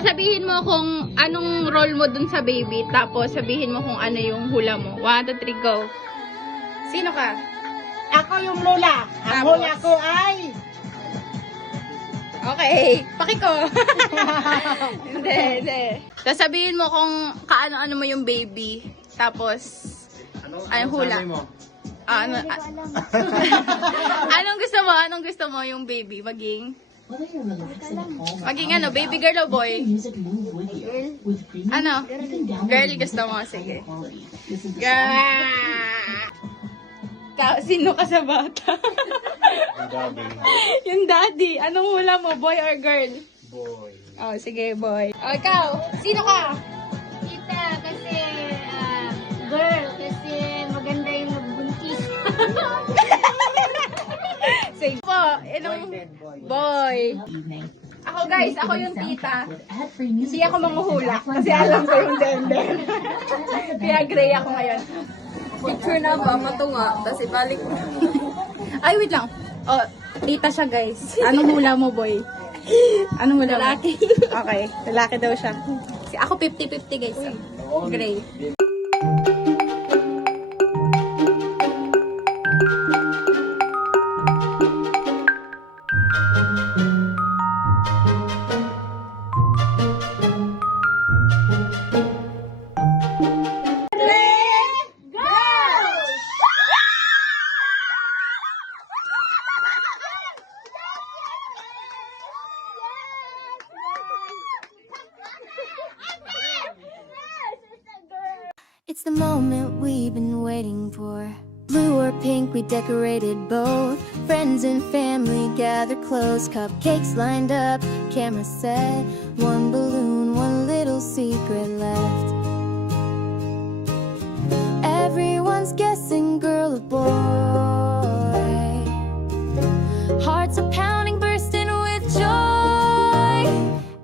Sasabihin mo kung anong role mo dun sa baby, tapos sabihin mo kung ano yung hula mo. 1, 2, 3, go. Sino ka? Ako yung Lola. Ang Tapos? hula ko ay... Okay, pakiko. Hindi. Sasabihin mo kung kaano-ano mo yung baby, tapos anong hula? Sabi mo? Anong gusto mo yung baby maging? Maging ano, baby girl o boy? Ano? Girl gusto mo, sige. Sino ka sa bata? Yung daddy. Anong hula mo, boy or girl? Boy. Oh, sige, boy. Oh, ikaw, sino ka? Tita, kasi girl, kasi maganda yung nagbuntis. Sige po, anong boy? Ako guys, ako yung tita. Hindi ako manguhula kasi alam ko yung gender. Kaya gray ako ngayon. Picture na ba? Matunga. Tapos ibalik mo. Ay, wait lang. Oh, tita siya guys. Anong hula mo, boy? Anong hula mo? Lalaki. Okay, lalaki daw siya. Ako 50-50 guys. Gray. It's the moment we've been waiting for. Blue or pink, we decorated both. Friends and family gather close. Cupcakes lined up, camera set. One balloon, one little secret left. Everyone's guessing, girl or boy. Hearts are pounding, bursting with joy.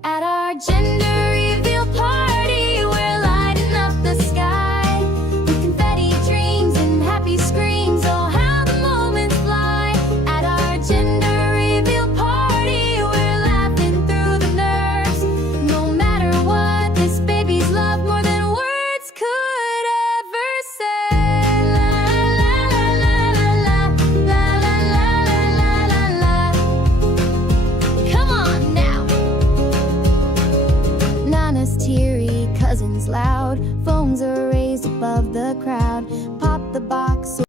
At our gender reveal party, we're lighting up the sky with confetti, dreams, and happy screams. Oh, how the moments fly. At our gender reveal party, we're laughing through the nerves. No matter what, this baby's loved more than words could ever say. La la la la la la la la la. Come on now. Nana's teary, cousins loud. Phones are raised above the crowd.